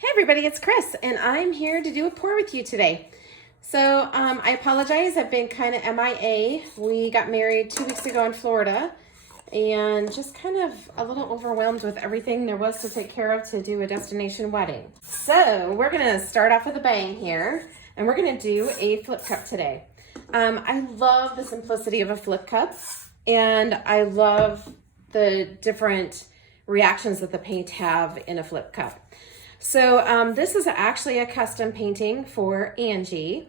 Hey everybody, it's Chris, and I'm here to do a pour with you today. So I apologize, I've been kind of MIA. We got married 2 weeks ago in Florida, and just kind of a little overwhelmed with everything there was to take care of to do a destination wedding. So we're gonna start off with a bang here, and we're gonna do a flip cup today. I love the simplicity of a flip cup, and I love the different reactions that the paint have in a flip cup. So this is actually a custom painting for Angie.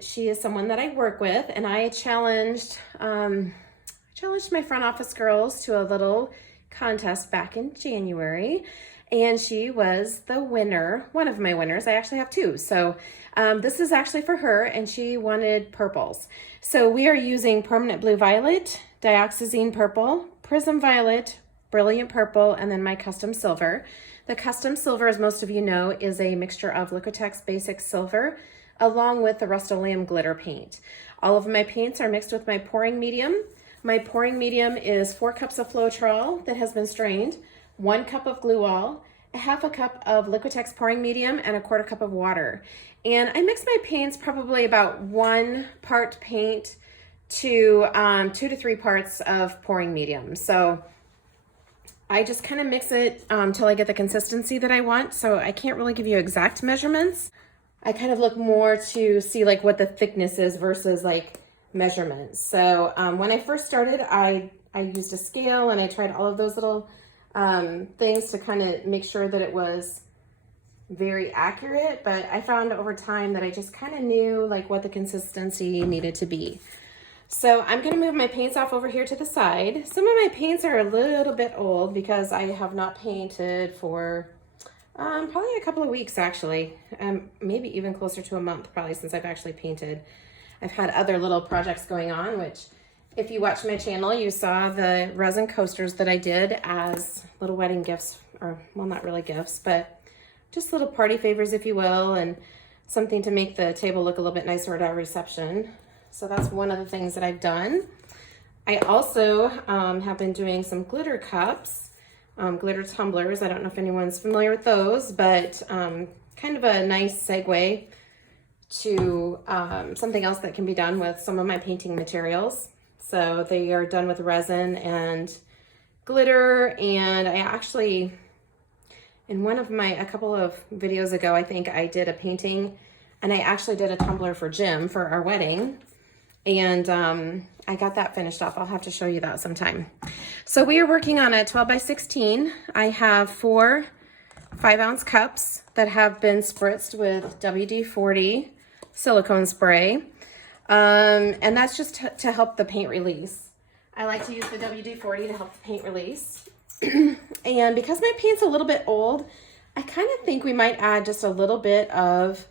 She is someone that I work with, and I challenged my front office girls to a little contest back in January, and she was the winner, one of my winners. I actually have two. So this is actually for her, and she wanted purples. So we are using Permanent Blue Violet, Dioxizine Purple, Prism Violet, Brilliant Purple, and then my custom silver. The custom silver, as most of you know, is a mixture of Liquitex Basic Silver along with the Rust-Oleum glitter paint. All of my paints are mixed with my pouring medium. My pouring medium is 4 cups of Floetrol that has been strained, 1 cup of glue all, a half a cup of Liquitex pouring medium, and a 1/4 cup of water. And I mix my paints probably about 1 part paint to 2 to 3 parts of pouring medium. So I just kind of mix it till I get the consistency that I want. So I can't really give you exact measurements. I kind of look more to see like what the thickness is versus like measurements. So when I first started, I used a scale and I tried all of those little things to kind of make sure that it was very accurate. But I found over time that I just kind of knew like what the consistency needed to be. So I'm going to move my paints off over here to the side. Some of my paints are a little bit old because I have not painted for probably a couple of weeks actually, maybe even closer to a month probably since I've actually painted. I've had other little projects going on, which if you watch my channel, you saw the resin coasters that I did as little wedding gifts, or well, not really gifts, but just little party favors, if you will, and something to make the table look a little bit nicer at our reception. So that's one of the things that I've done. I also have been doing some glitter cups, glitter tumblers. I don't know if anyone's familiar with those, but kind of a nice segue to something else that can be done with some of my painting materials. So they are done with resin and glitter, and I actually, in a couple of videos ago, I think I did a painting, and I actually did a tumbler for Jim for our wedding. And I got that finished off. I'll have to show you that sometime. So we are working on a 12 by 16. I have 4 5-ounce cups that have been spritzed with WD-40 silicone spray. And that's just to help the paint release. I like to use the WD-40 to help the paint release. And because my paint's a little bit old, I kind of think we might add just a little bit of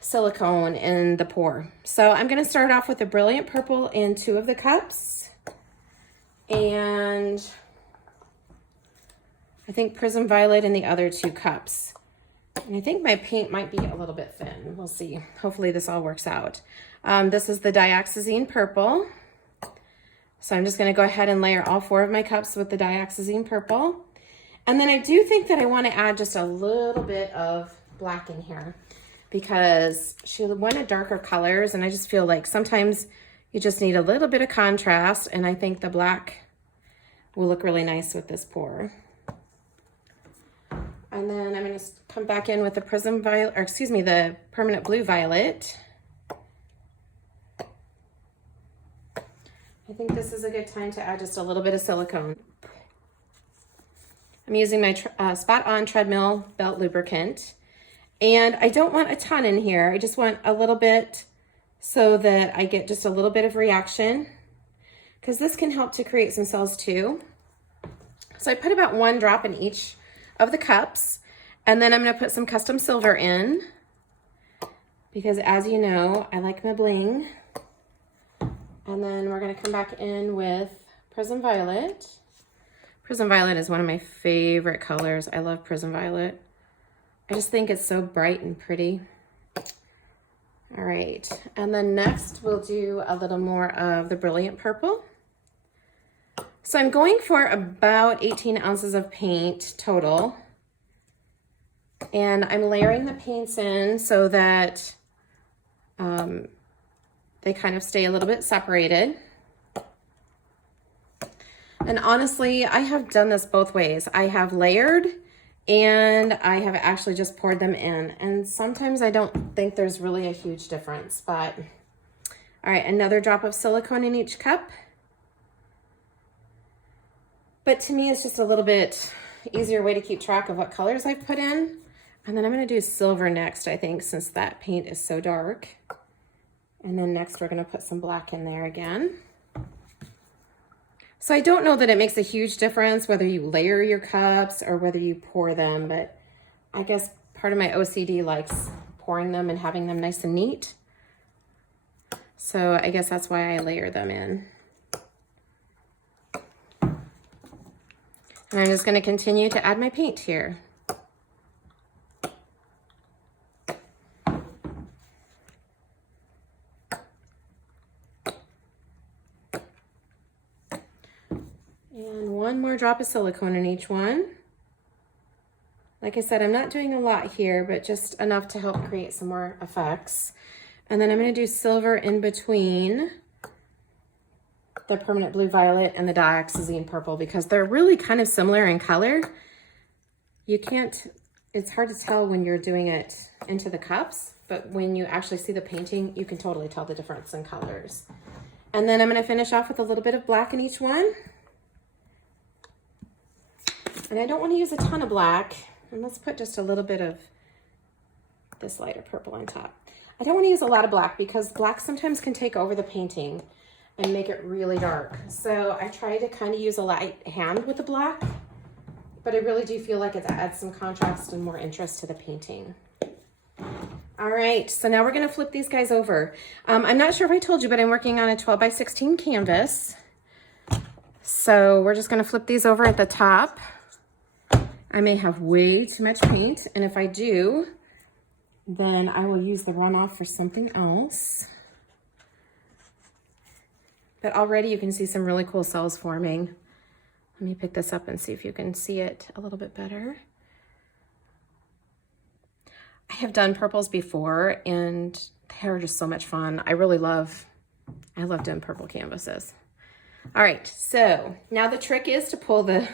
silicone in the pour. So I'm going to start off with the Brilliant Purple in 2 of the cups, and I think Prism Violet in the other 2 cups. And I think my paint might be a little bit thin. We'll see. Hopefully this all works out. This is the Dioxazine Purple. So I'm just going to go ahead and layer all 4 of my cups with the Dioxazine Purple. And then I do think that I want to add just a little bit of black in here, because she wanted darker colors, and I just feel like sometimes you just need a little bit of contrast, and I think the black will look really nice with this pour. And then I'm going to come back in with the Prism Violet, or excuse me, the Permanent Blue Violet. I think this is a good time to add just a little bit of silicone. I'm using my Spot On Treadmill Belt Lubricant. And I don't want a ton in here. I just want a little bit so that I get just a little bit of reaction, because this can help to create some cells too. So I put about 1 drop in each of the cups, and then I'm going to put some custom silver in, because as you know, I like my bling. And then we're going to come back in with Prism Violet. Prism Violet is one of my favorite colors. I love Prism Violet. I just think it's so bright and pretty. All right, and then next we'll do a little more of the Brilliant Purple. So I'm going for about 18 ounces of paint total. And I'm layering the paints in so that they kind of stay a little bit separated. And honestly, I have done this both ways. I have layered and I have actually just poured them in. And sometimes I don't think there's really a huge difference, but all right, another drop of silicone in each cup. But to me, it's just a little bit easier way to keep track of what colors I've put in. And then I'm gonna do silver next, I think, since that paint is so dark. And then next we're gonna put some black in there again. So I don't know that it makes a huge difference whether you layer your cups or whether you pour them, but I guess part of my OCD likes pouring them and having them nice and neat. So I guess that's why I layer them in. And I'm just going to continue to add my paint here. And one more drop of silicone in each one. Like I said, I'm not doing a lot here, but just enough to help create some more effects. And then I'm going to do silver in between the permanent blue violet and the dioxazine purple because they're really kind of similar in color. It's hard to tell when you're doing it into the cups, but when you actually see the painting, you can totally tell the difference in colors. And then I'm going to finish off with a little bit of black in each one. And I don't want to use a ton of black. And let's put just a little bit of this lighter purple on top. I don't want to use a lot of black because black sometimes can take over the painting and make it really dark. So I try to kind of use a light hand with the black, but I really do feel like it adds some contrast and more interest to the painting. All right, so now we're gonna flip these guys over. I'm not sure if I told you, but I'm working on a 12 by 16 canvas. So we're just gonna flip these over at the top. I may have way too much paint, and if I do, then I will use the runoff for something else. But already you can see some really cool cells forming. Let me pick this up and see if you can see it a little bit better. I have done purples before and they're just so much fun. I love doing purple canvases. All right, so now the trick is to pull the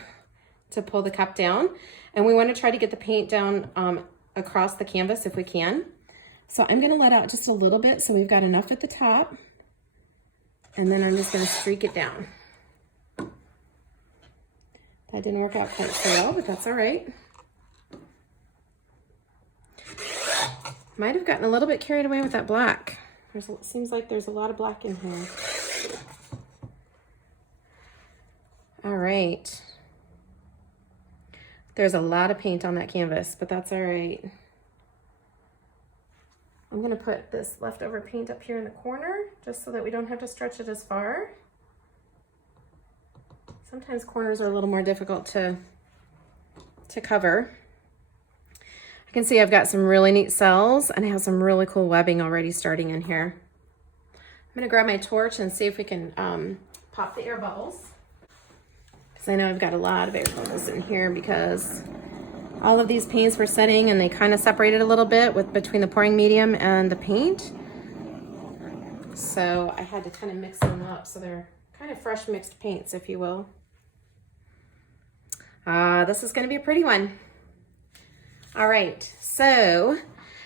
cup down, and we want to try to get the paint down across the canvas if we can. So I'm going to let out just a little bit so we've got enough at the top. And then I'm just going to streak it down. That didn't work out quite so well, but that's all right. Might have gotten a little bit carried away with that black. Seems like there's a lot of black in here. All right. There's a lot of paint on that canvas, but that's all right. I'm going to put this leftover paint up here in the corner just so that we don't have to stretch it as far. Sometimes corners are a little more difficult to cover. I can see I've got some really neat cells and I have some really cool webbing already starting in here. I'm going to grab my torch and see if we can pop the air bubbles. Because I know I've got a lot of air bubbles in here because all of these paints were setting and they kind of separated a little bit between the pouring medium and the paint. So I had to kind of mix them up. So they're kind of fresh mixed paints, if you will. This is going to be a pretty one. All right, so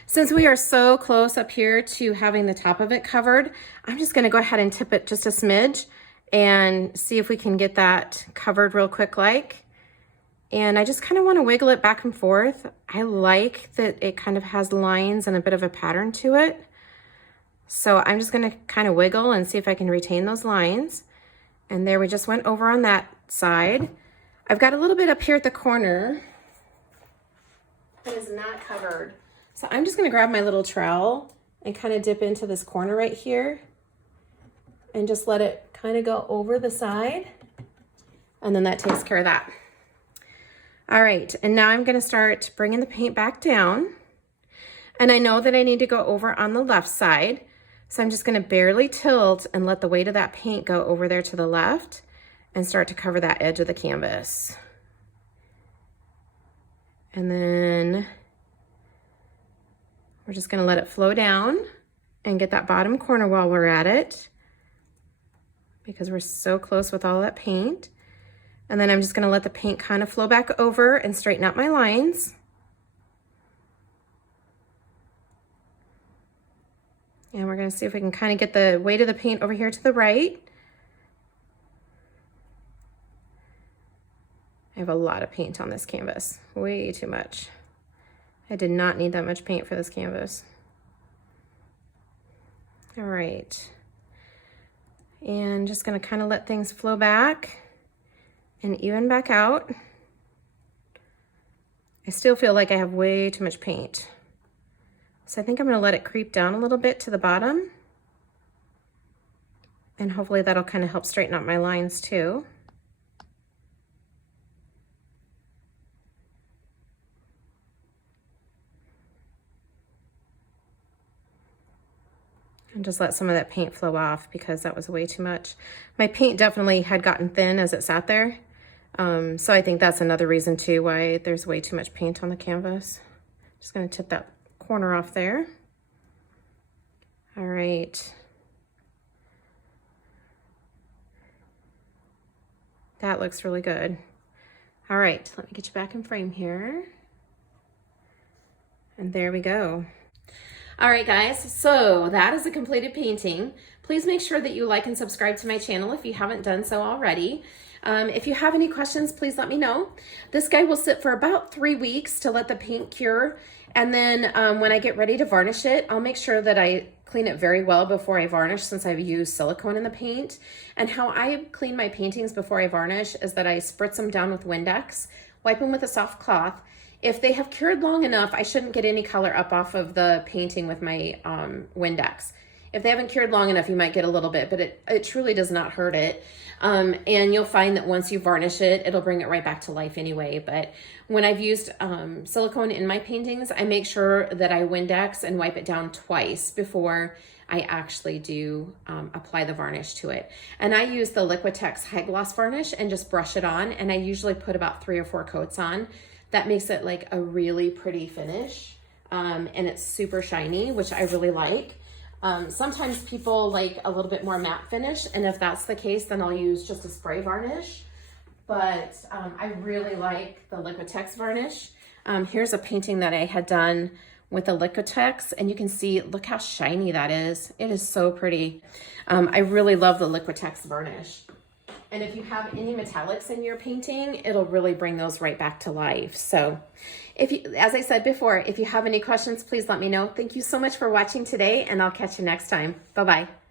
since we are so close up here to having the top of it covered, I'm just going to go ahead and tip it just a smidge and see if we can get that covered real quick like. And I just kind of want to wiggle it back and forth. I like that it kind of has lines and a bit of a pattern to it. So I'm just going to kind of wiggle and see if I can retain those lines. And there, we just went over on that side. I've got a little bit up here at the corner that is not covered. So I'm just going to grab my little trowel and kind of dip into this corner right here and just let it kind of go over the side. And then that takes care of that. All right, and now I'm going to start bringing the paint back down. And I know that I need to go over on the left side. So I'm just going to barely tilt and let the weight of that paint go over there to the left and start to cover that edge of the canvas. And then We're just gonna let it flow down and get that bottom corner while we're at it, because we're so close with all that paint. And then I'm just gonna let the paint kind of flow back over and straighten out my lines. And we're gonna see if we can kind of get the weight of the paint over here to the right. I have a lot of paint on this canvas, way too much. I did not need that much paint for this canvas. All right. And just gonna kind of let things flow back and even back out. I still feel like I have way too much paint. So I think I'm gonna let it creep down a little bit to the bottom. And hopefully that'll kind of help straighten out my lines too. And just let some of that paint flow off because that was way too much. My paint definitely had gotten thin as it sat there. So I think that's another reason too why there's way too much paint on the canvas. Just gonna tip that corner off there. All right. That looks really good. All right, let me get you back in frame here. And there we go. All right, guys, so that is a completed painting. Please make sure that you like and subscribe to my channel if you haven't done so already. If you have any questions, please let me know. This guy will sit for about 3 weeks to let the paint cure. And then when I get ready to varnish it, I'll make sure that I clean it very well before I varnish, since I've used silicone in the paint. And how I clean my paintings before I varnish is that I spritz them down with Windex, wipe them with a soft cloth. If they have cured long enough, I shouldn't get any color up off of the painting with my Windex. If they haven't cured long enough, you might get a little bit, but it truly does not hurt it. And you'll find that once you varnish it, it'll bring it right back to life anyway. But when I've used silicone in my paintings, I make sure that I Windex and wipe it down twice before I actually do apply the varnish to it. And I use the Liquitex High Gloss varnish and just brush it on. And I usually put about 3 or 4 coats on. That makes it like a really pretty finish. And it's super shiny, which I really like. Sometimes people like a little bit more matte finish, and if that's the case, then I'll use just a spray varnish. But I really like the Liquitex varnish. Here's a painting that I had done with the Liquitex, and you can see, look how shiny that is. It is so pretty. I really love the Liquitex varnish. And if you have any metallics in your painting, it'll really bring those right back to life. So if you, as I said before, if you have any questions, please let me know. Thank you so much for watching today, and I'll catch you next time. Bye-bye.